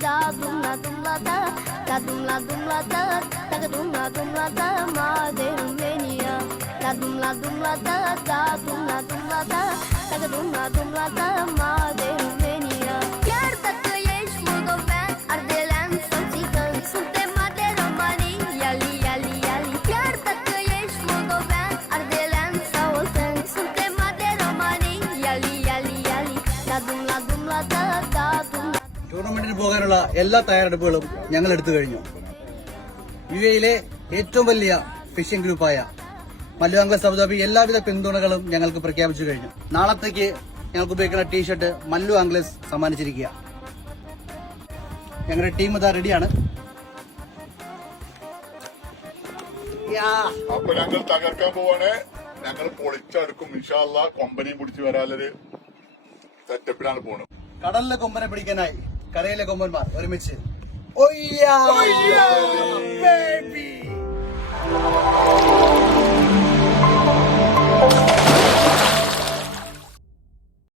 da dumla dumla da dumla dumla da dumla dumla da maderum venia da dumla dumla da dumla dumla da dumla dumla da maderum venia Iartă că ești moldovean, ardelean sau țigan Suntem maderomani, iali, iali, iali Iartă că ești moldovean, ardelean sau oltean Suntem maderomani, iali, iali, iali Da dumla dumla da dumla ടൂർണമെന്റിന് പോകാനുള്ള എല്ലാ തയ്യാറെടുപ്പുകളും ഞങ്ങൾ എടുത്തു കഴിഞ്ഞു. യുഎയിലെ ഏറ്റവും വലിയ phishing ഗ്രൂപ്പായ Mallu ആംഗ്ലസ് Abu Dhabi എല്ലാവിധ പിന്തുണകളും ഞങ്ങൾക്ക് പ്രഖ്യാപിച്ചു കഴിഞ്ഞു. നാളത്തേക്ക് ഞങ്ങൾക്ക് ഉപയോഗിക്കുന്ന ടീഷർട്ട് മല്ലു ആംഗ്ലസ് സമ്മാനിച്ചിരിക്കുക. ഞങ്ങളുടെ ടീം ഇതാ റെഡിയാണ്. അപ്പൊ ഞങ്ങൾ തകർക്കാൻ പോവാണ്. ഞങ്ങൾ പൊളിച്ചടുക്കും. ഇൻഷാ അല്ലാഹ് കൊമ്പനെ പിടിച്ചു വരാനൊരു സെറ്റപ്പിലാണ് പോണത്. കടലിലെ കൊമ്പനെ പിടിക്കാനായി കരയിലെ കൊമ്പന്മാർ ഒരുമിച്ച്